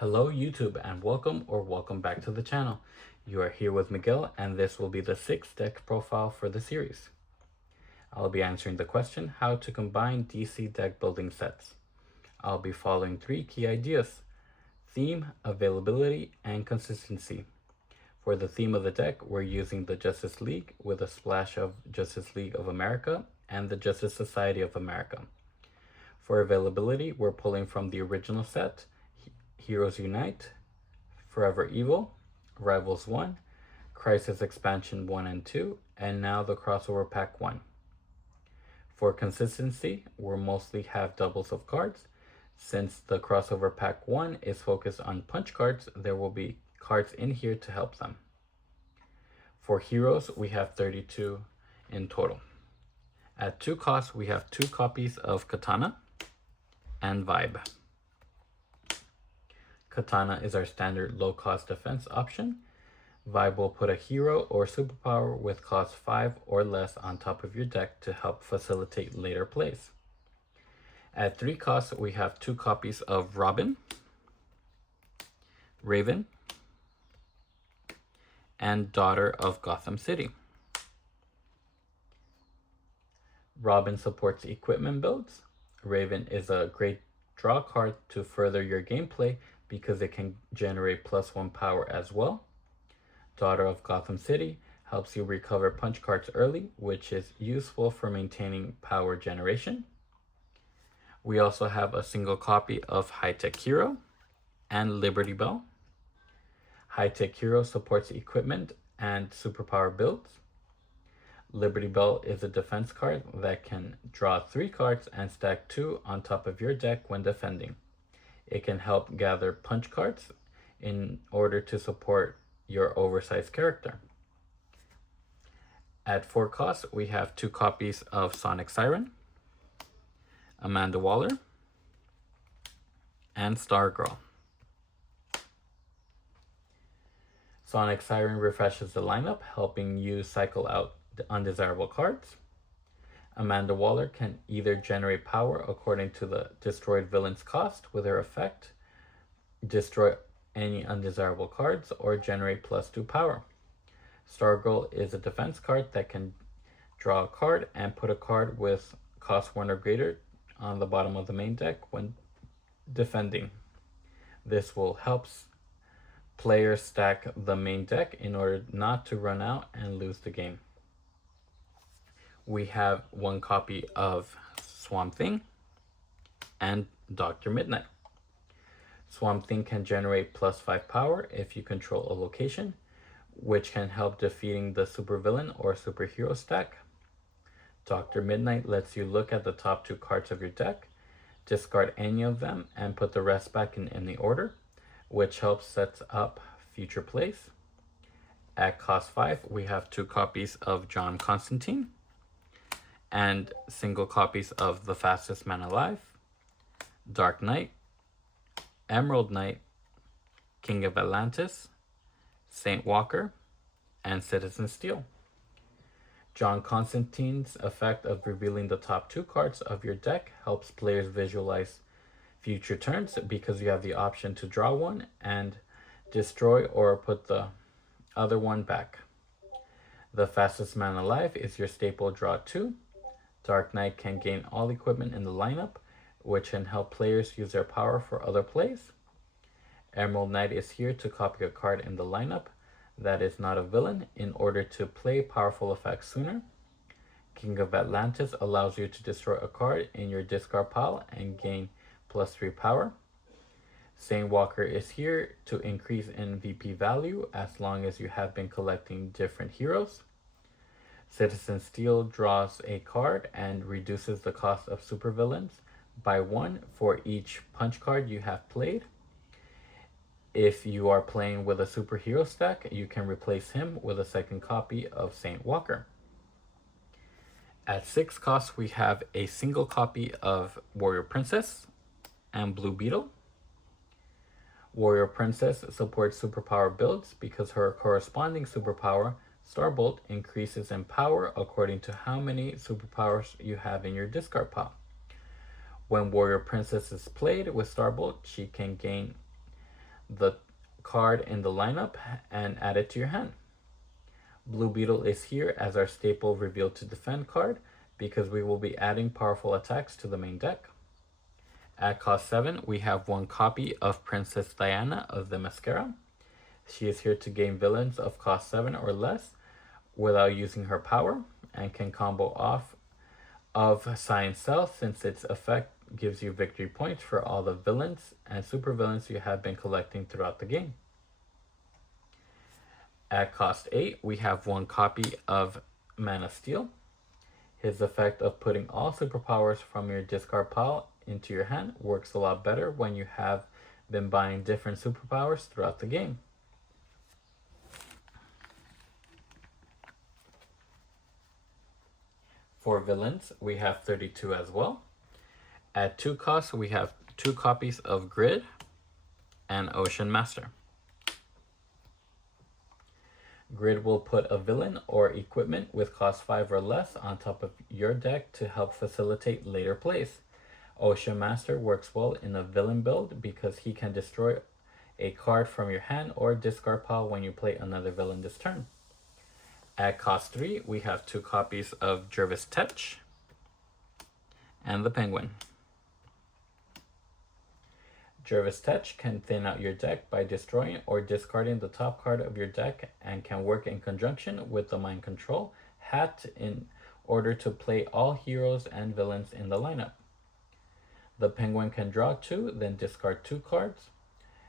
Hello YouTube and welcome back to the channel. You are here with Miguel and this will be the 6th deck profile for the series. I'll be answering the question how to combine DC deck building sets. I'll be following 3 key ideas: theme, availability, and consistency. For the theme of the deck, we're using the Justice League with a splash of Justice League of America and the Justice Society of America. For availability, we're pulling from the original set, Heroes Unite, Forever Evil, Rivals 1, Crisis Expansion 1 and 2, and now the crossover pack 1. For consistency, we'll mostly have doubles of cards. Since the crossover pack 1 is focused on punch cards, there will be cards in here to help them. For heroes, we have 32 in total. At 2 costs, we have 2 copies of Katana and Vibe. Katana is our standard low-cost defense option. Vibe will put a hero or superpower with cost 5 or less on top of your deck to help facilitate later plays. At 3 costs, we have 2 copies of Robin, Raven, and Daughter of Gotham City. Robin supports equipment builds. Raven is a great draw card to further your gameplay because it can generate +1 power as well. Daughter of Gotham City helps you recover punch cards early, which is useful for maintaining power generation. We also have a single copy of High Tech Hero and Liberty Bell. High Tech Hero supports equipment and superpower builds. Liberty Bell is a defense card that can draw 3 cards and stack 2 on top of your deck when defending. It can help gather punch cards in order to support your oversized character. At 4 costs, we have 2 copies of Sonic Siren, Amanda Waller, and Stargirl. Sonic Siren refreshes the lineup, helping you cycle out the undesirable cards. Amanda Waller can either generate power according to the destroyed villain's cost with her effect, destroy any undesirable cards, or generate +2 power. Stargirl is a defense card that can draw a card and put a card with cost 1 or greater on the bottom of the main deck when defending. This will help players stack the main deck in order not to run out and lose the game. We have 1 copy of Swamp Thing and Dr. Midnight. Swamp Thing can generate +5 power if you control a location, which can help defeating the supervillain or superhero stack. Dr. Midnight lets you look at the top 2 cards of your deck, discard any of them, and put the rest back in the order, which helps set up future plays. At cost 5, we have 2 copies of John Constantine and single copies of The Fastest Man Alive, Dark Knight, Emerald Knight, King of Atlantis, Saint Walker, and Citizen Steel. John Constantine's effect of revealing the top 2 cards of your deck helps players visualize future turns because you have the option to draw 1 and destroy or put the other one back. The Fastest Man Alive is your staple draw 2. Dark Knight can gain all equipment in the lineup, which can help players use their power for other plays. Emerald Knight is here to copy a card in the lineup that is not a villain in order to play powerful effects sooner. King of Atlantis allows you to destroy a card in your discard pile and gain +3 power. Saint Walker is here to increase in VP value as long as you have been collecting different heroes. Citizen Steel draws a card and reduces the cost of supervillains by 1 for each punch card you have played. If you are playing with a superhero stack, you can replace him with a 2nd copy of Saint Walker. At 6 costs, we have a single copy of Warrior Princess and Blue Beetle. Warrior Princess supports superpower builds because her corresponding superpower, Starbolt, increases in power according to how many superpowers you have in your discard pile. When Warrior Princess is played with Starbolt, she can gain the card in the lineup and add it to your hand. Blue Beetle is here as our staple reveal to defend card because we will be adding powerful attacks to the main deck. At cost 7, we have one copy of Princess Diana of the Mascara. She is here to gain villains of cost 7 or less without using her power, and can combo off of Science Cell since its effect gives you victory points for all the villains and supervillains you have been collecting throughout the game. At cost 8, we have one copy of Man of Steel. His effect of putting all superpowers from your discard pile into your hand works a lot better when you have been buying different superpowers throughout the game. For villains, we have 32 as well. At 2 costs, we have 2 copies of Grid and Ocean Master. Grid will put a villain or equipment with cost 5 or less on top of your deck to help facilitate later plays. Ocean Master works well in a villain build because he can destroy a card from your hand or discard pile when you play another villain this turn. At cost 3, we have 2 copies of Jervis Tetch and the Penguin. Jervis Tetch can thin out your deck by destroying or discarding the top card of your deck and can work in conjunction with the Mind Control hat in order to play all heroes and villains in the lineup. The Penguin can draw 2, then discard 2 cards.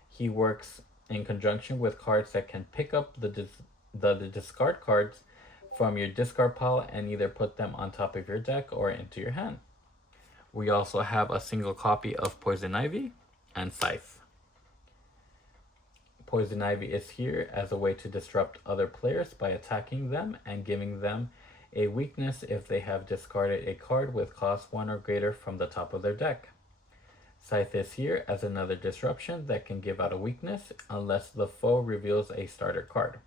He works in conjunction with cards that can pick up the discard cards from your discard pile and either put them on top of your deck or into your hand. We also have a single copy of Poison Ivy and Scythe. Poison Ivy is here as a way to disrupt other players by attacking them and giving them a weakness if they have discarded a card with cost 1 or greater from the top of their deck. Scythe is here as another disruption that can give out a weakness unless the foe reveals a starter card.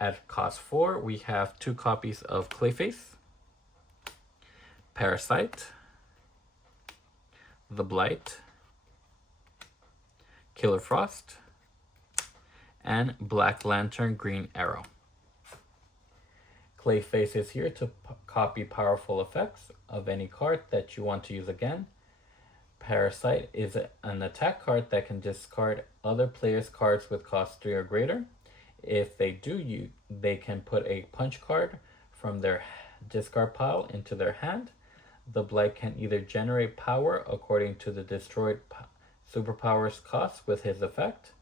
At cost 4, we have 2 copies of Clayface, Parasite, The Blight, Killer Frost, and Black Lantern Green Arrow. Clayface is here to copy powerful effects of any card that you want to use again. Parasite is an attack card that can discard other players' cards with cost 3 or greater. If they do, they can put a punch card from their discard pile into their hand. The Blight can either generate power according to the destroyed superpower's cost with his effect,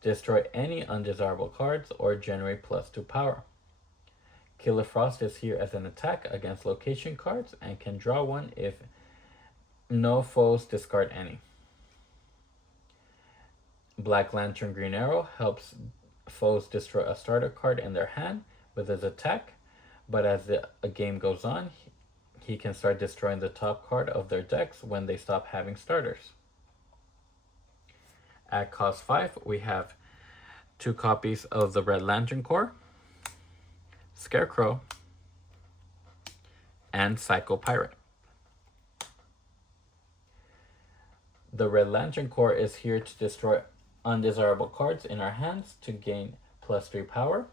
destroy any undesirable cards, or generate +2 power. Killer Frost is here as an attack against location cards and can draw 1 if no foes discard any. Black Lantern Green Arrow helps foes destroy a starter card in their hand with his attack, but as the game goes on, he can start destroying the top card of their decks when they stop having starters. At cost 5, we have 2 copies of the Red Lantern Corps, Scarecrow, and Psycho Pirate. The Red Lantern Corps is here to destroy undesirable cards in our hands to gain +3 power.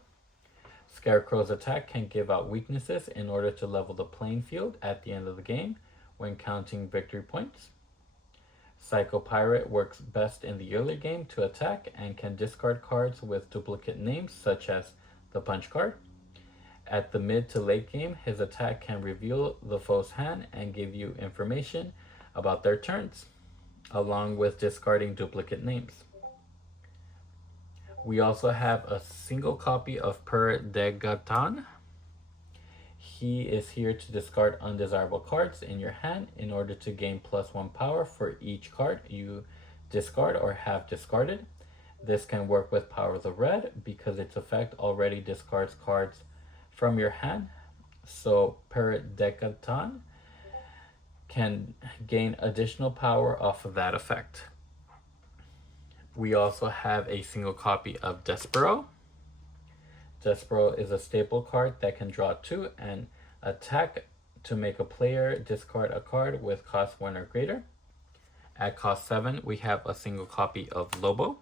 Scarecrow's attack can give out weaknesses in order to level the playing field at the end of the game when counting victory points. Psycho Pirate works best in the early game to attack and can discard cards with duplicate names such as the punch card. At the mid to late game, his attack can reveal the foe's hand and give you information about their turns, along with discarding duplicate names. We also have a single copy of Per Degatan. He is here to discard undesirable cards in your hand in order to gain +1 power for each card you discard or have discarded. This can work with Power of the Red because its effect already discards cards from your hand, so Per Degatan can gain additional power off of that effect. We also have a single copy of Despero. Despero is a staple card that can draw 2 and attack to make a player discard a card with cost 1 or greater. At cost 7, we have a single copy of Lobo,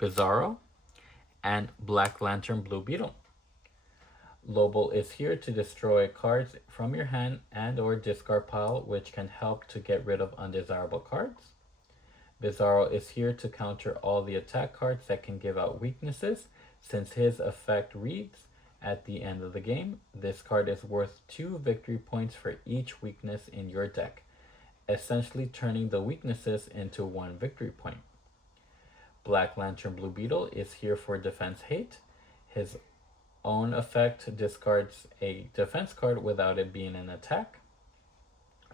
Bizarro, and Black Lantern Blue Beetle. Lobo is here to destroy cards from your hand and or discard pile, which can help to get rid of undesirable cards. Bizarro is here to counter all the attack cards that can give out weaknesses. Since his effect reads, at the end of the game, this card is worth 2 victory points for each weakness in your deck, essentially turning the weaknesses into 1 victory point. Black Lantern Blue Beetle is here for defense hate. His own effect discards a defense card without it being an attack.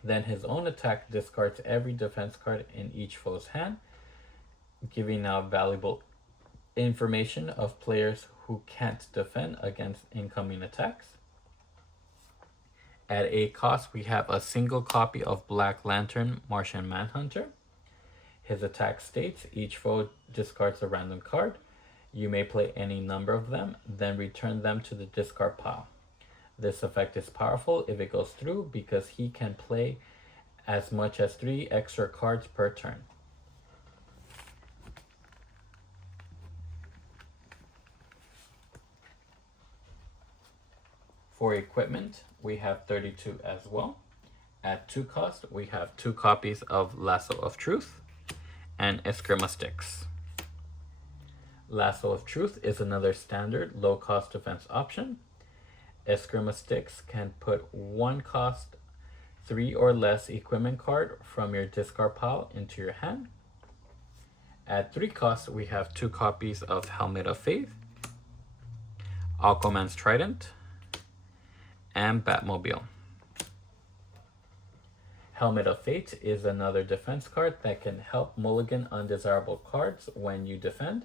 Then his own attack discards every defense card in each foe's hand, giving out valuable information of players who can't defend against incoming attacks. At 8 cost, we have a single copy of Black Lantern Martian Manhunter. His attack states each foe discards a random card. You may play any number of them, then return them to the discard pile. This effect is powerful if it goes through because he can play as much as 3 extra cards per turn. For equipment, we have 32 as well. At 2 cost, we have 2 copies of Lasso of Truth and Eskrima Sticks. Lasso of Truth is another standard low-cost defense option. Eskrima Sticks can put 1 cost 3 or less equipment card from your discard pile into your hand. At 3 costs, we have 2 copies of Helmet of Faith, Aquaman's Trident, and Batmobile. Helmet of Fate is another defense card that can help mulligan undesirable cards when you defend.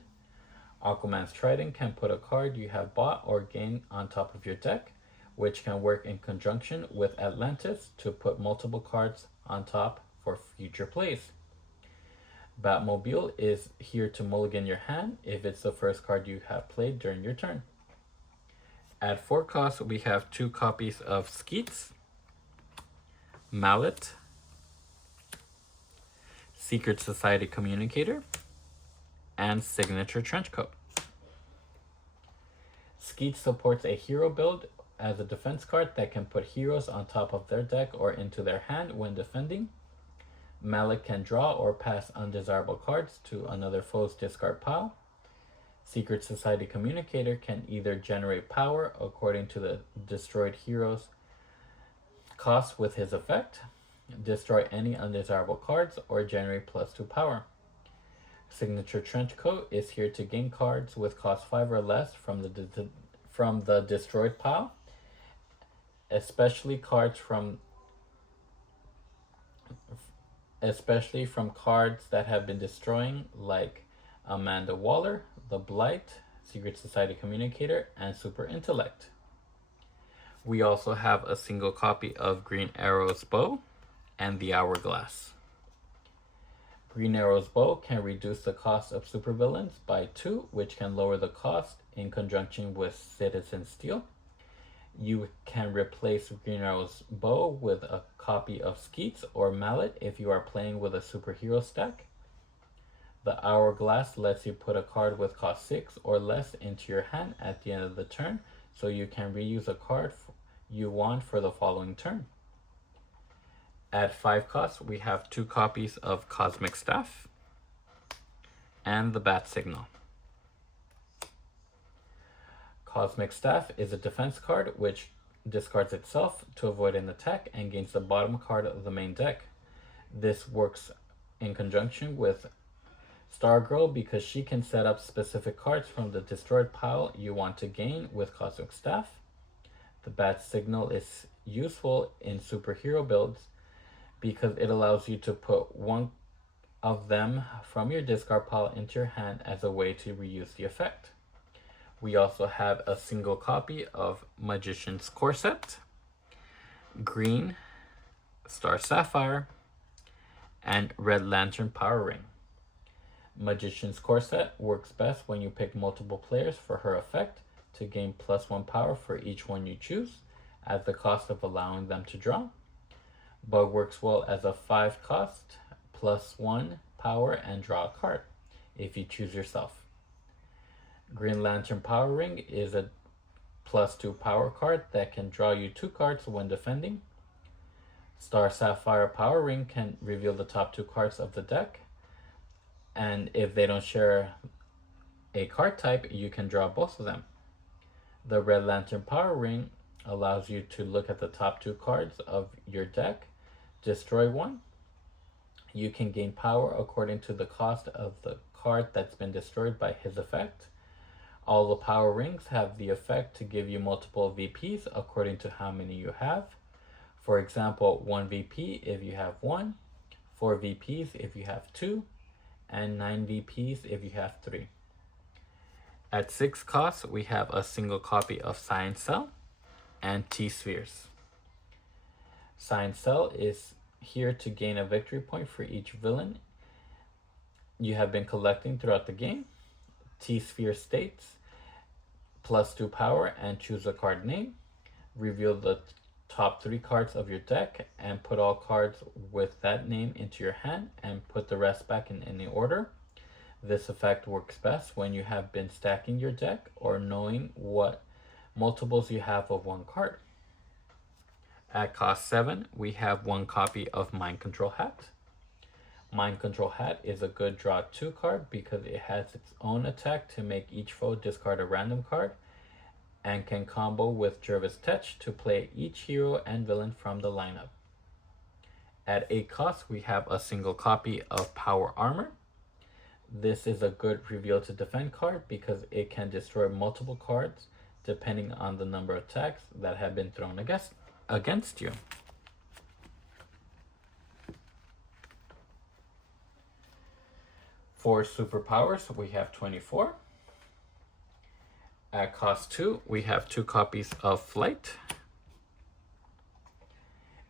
Aquaman's Trident can put a card you have bought or gained on top of your deck, which can work in conjunction with Atlantis to put multiple cards on top for future plays. Batmobile is here to mulligan your hand if it's the first card you have played during your turn. At 4 costs, we have 2 copies of Skeets, Mallet, Secret Society Communicator, and Signature Trenchcoat. Skeet supports a hero build as a defense card that can put heroes on top of their deck or into their hand when defending. Mallet can draw or pass undesirable cards to another foe's discard pile. Secret Society Communicator can either generate power according to the destroyed hero's cost with his effect, destroy any undesirable cards, or generate +2 power. Signature Trenchcoat is here to gain cards with cost 5 or less from the destroyed pile, especially from cards that have been destroying, like Amanda Waller, The Blight, Secret Society Communicator, and Super Intellect. We also have a single copy of Green Arrow's Bow and the Hourglass. Green Arrow's Bow can reduce the cost of supervillains by 2, which can lower the cost in conjunction with Citizen Steel. You can replace Green Arrow's Bow with a copy of Skeets or Mallet if you are playing with a superhero stack. The Hourglass lets you put a card with cost 6 or less into your hand at the end of the turn, so you can reuse a card you want for the following turn. At 5 costs, we have 2 copies of Cosmic Staff and the Bat Signal. Cosmic Staff is a defense card which discards itself to avoid an attack and gains the bottom card of the main deck. This works in conjunction with Stargirl because she can set up specific cards from the destroyed pile you want to gain with Cosmic Staff. The Bat Signal is useful in superhero builds because it allows you to put 1 of them from your discard pile into your hand as a way to reuse the effect. We also have a single copy of Magician's Corset, Green Star Sapphire, and Red Lantern Power Ring. Magician's Corset works best when you pick multiple players for her effect to gain +1 power for each one you choose at the cost of allowing them to draw, but works well as a 5 cost +1 power and draw a card if you choose yourself. Green Lantern Power Ring is a +2 power card that can draw you 2 cards when defending. Star Sapphire Power Ring can reveal the top 2 cards of the deck, and if they don't share a card type, you can draw both of them. The Red Lantern Power Ring allows you to look at the top 2 cards of your deck, destroy one. You can gain power according to the cost of the card that's been destroyed by his effect. All the power rings have the effect to give you multiple VPs according to how many you have. For example, 1 VP if you have 1, 4 VPs if you have 2, and 9 VPs if you have 3. At 6 costs, we have a single copy of Science Cell and T-Spheres. Science Cell is here to gain a victory point for each villain you have been collecting throughout the game. T-Sphere states +2 power and choose a card name. Reveal the top 3 cards of your deck and put all cards with that name into your hand and put the rest back in any order. This effect works best when you have been stacking your deck or knowing what multiples you have of one card. At cost 7, we have 1 copy of Mind Control Hat. Mind Control Hat is a good draw 2 card because it has its own attack to make each foe discard a random card, and can combo with Jervis Tetch to play each hero and villain from the lineup. At 8 costs, we have a single copy of Power Armor. This is a good reveal to defend card because it can destroy multiple cards depending on the number of attacks that have been thrown against you. For superpowers, we have 24. At cost 2, we have 2 copies of Flight.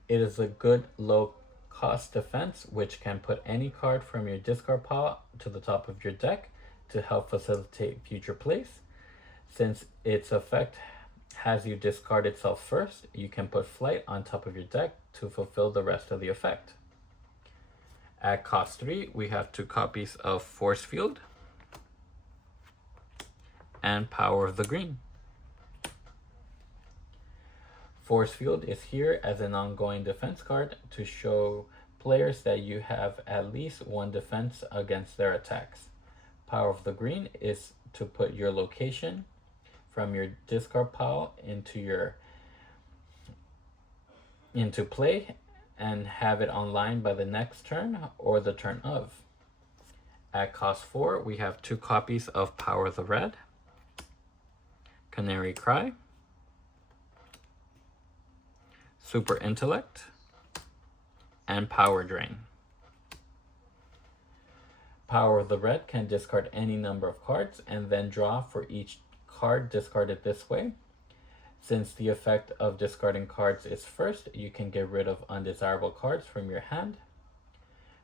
It is a good low cost defense which can put any card from your discard pile to the top of your deck to help facilitate future plays. Since its effect has you discard itself first, you can put Flight on top of your deck to fulfill the rest of the effect. At cost 3, we have 2 copies of Force Field and Power of the Green. Force Field is here as an ongoing defense card to show players that you have at least 1 defense against their attacks. Power of the Green is to put your location from your discard pile into play and have it online by the next turn or the turn of. At cost 4, we have 2 copies of Power of the Red, Canary Cry, Super Intellect, and Power Drain. Power of the Red can discard any number of cards and then draw for each card discarded this way. Since the effect of discarding cards is first, you can get rid of undesirable cards from your hand.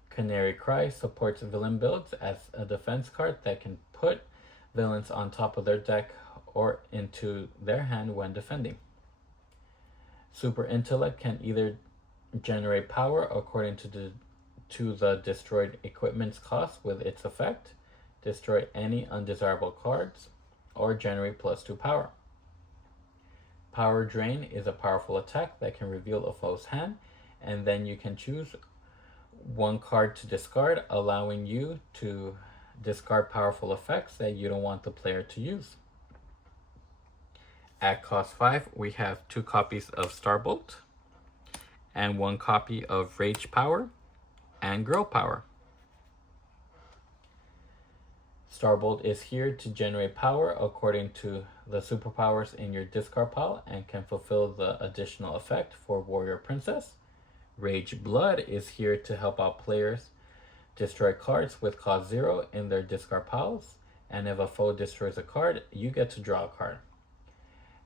Canary Cry supports villain builds as a defense card that can put villains on top of their deck or into their hand when defending. Super Intellect can either generate power according to the destroyed equipment's cost with its effect, destroy any undesirable cards, or generate +2 power. Power Drain is a powerful attack that can reveal a foe's hand, and then you can choose 1 card to discard, allowing you to discard powerful effects that you don't want the player to use. At cost 5, we have 2 copies of Starbolt and 1 copy of Rage Power and Girl Power. Starbolt is here to generate power according to the superpowers in your discard pile and can fulfill the additional effect for Warrior Princess. Rage Blood is here to help out players destroy cards with cost 0 in their discard piles, and if a foe destroys a card, you get to draw a card.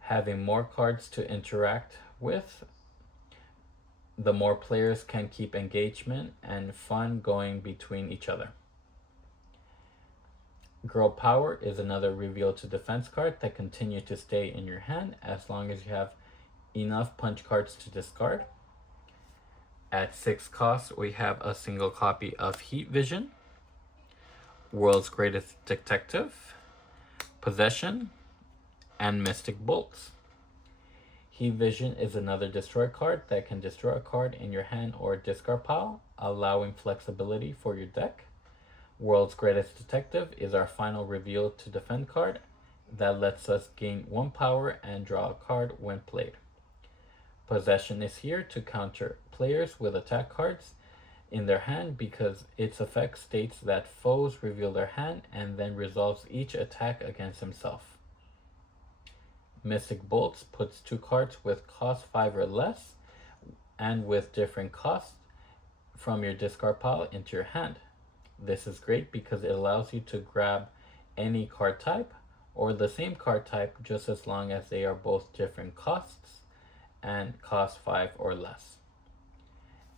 Having more cards to interact with, the more players can keep engagement and fun going between each other. Girl Power is another reveal to defense card that continue to stay in your hand as long as you have enough punch cards to discard. At 6 cost, we have a single copy of Heat Vision, World's Greatest Detective, Possession, and Mystic Bolts. Heat Vision is another destroy card that can destroy a card in your hand or discard pile, allowing flexibility for your deck. World's Greatest Detective is our final reveal to defend card that lets us gain 1 power and draw a card when played. Possession is here to counter players with attack cards in their hand because its effect states that foes reveal their hand and then resolves each attack against himself. Mystic Bolts puts 2 cards with cost 5 or less and with different costs from your discard pile into your hand. This is great because it allows you to grab any card type or the same card type just as long as they are both different costs and cost 5 or less.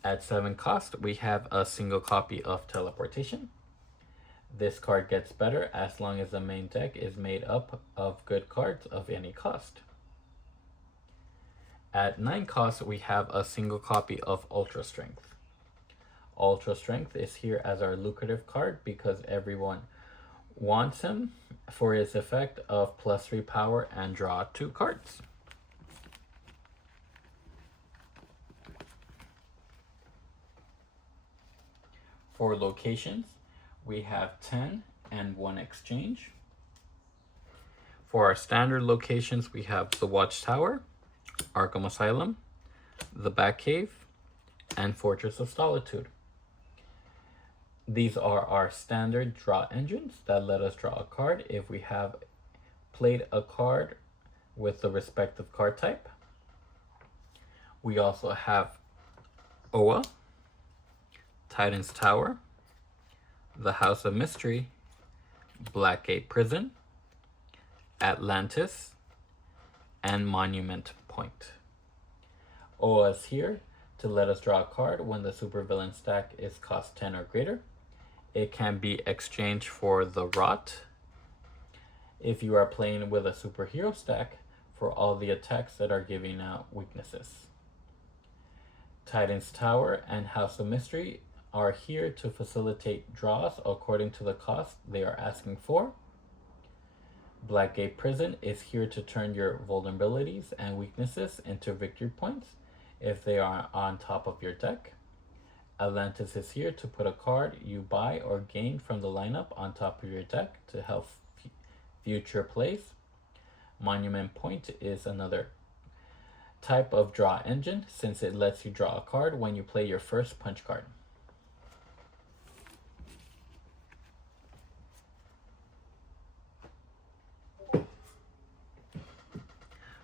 At 7 cost, we have a single copy of Teleportation. This card gets better as long as the main deck is made up of good cards of any cost. At 9 cost, we have a single copy of Ultra Strength. Ultra Strength is here as our lucrative card because everyone wants him for his effect of +3 power and draw 2 cards. For locations, we have 10 and 1 exchange. For our standard locations, we have the Watchtower, Arkham Asylum, the Batcave, and Fortress of Solitude. These are our standard draw engines that let us draw a card if we have played a card with the respective card type. We also have Oa, Titan's Tower, the House of Mystery, Blackgate Prison, Atlantis, and Monument Point. Oa is here to let us draw a card when the supervillain stack is cost 10 or greater. It can be exchanged for the Rot if you are playing with a superhero stack for all the attacks that are giving out weaknesses. Titan's Tower and House of Mystery are here to facilitate draws according to the cost they are asking for. Blackgate Prison is here to turn your vulnerabilities and weaknesses into victory points if they are on top of your deck. Atlantis is here to put a card you buy or gain from the lineup on top of your deck to help future plays. Monument Point is another type of draw engine since it lets you draw a card when you play your first punch card.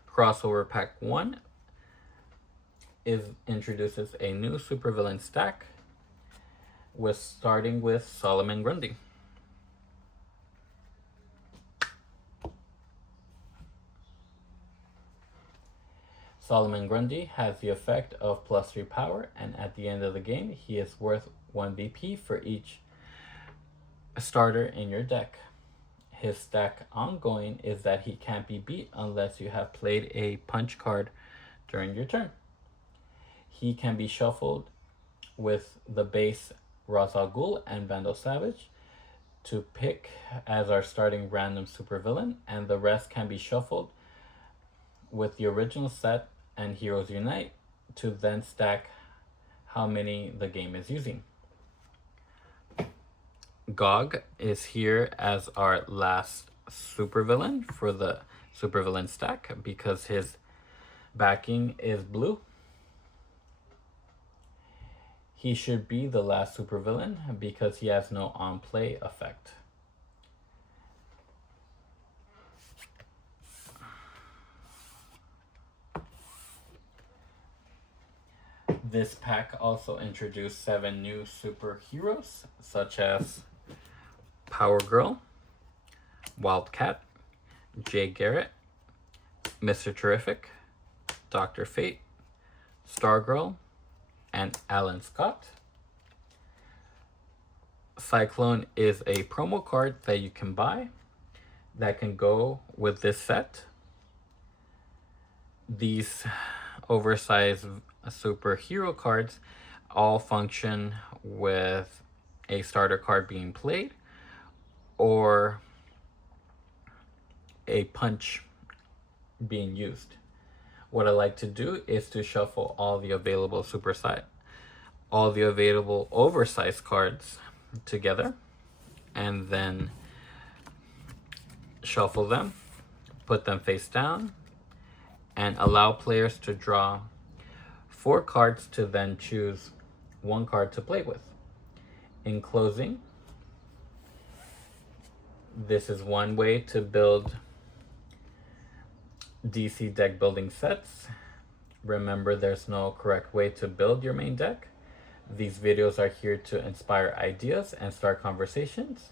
Crossover Pack 1 introduces a new supervillain stack starting with Solomon Grundy. Solomon Grundy has the effect of +3 power, and at the end of the game, he is worth 1 BP for each starter in your deck. His stack ongoing is that he can't be beat unless you have played a punch card during your turn. He can be shuffled with the base Ra's al Ghul and Vandal Savage to pick as our starting random supervillain, and the rest can be shuffled with the original set and Heroes Unite to then stack how many the game is using. Gog is here as our last supervillain for the supervillain stack because his backing is blue. He should be the last supervillain because he has no on-play effect. This pack also introduced 7 new superheroes such as Power Girl, Wildcat, Jay Garrett, Mr. Terrific, Dr. Fate, Stargirl, and Alan Scott. Cyclone is a promo card that you can buy that can go with this set. These oversized superhero cards all function with a starter card being played or a punch being used. What I like to do is to shuffle all the available all the available oversized cards together, and then shuffle them, put them face down, and allow players to draw 4 cards to then choose 1 card to play with. In closing, this is one way to build DC deck building sets. Remember, there's no correct way to build your main deck. These videos are here to inspire ideas and start conversations.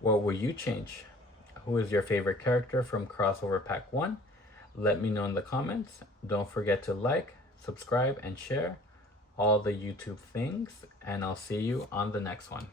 What will you change? Who is your favorite character from Crossover Pack 1? Let me know in the comments. Don't forget to like, subscribe, and share all the YouTube things, and I'll see you on the next one.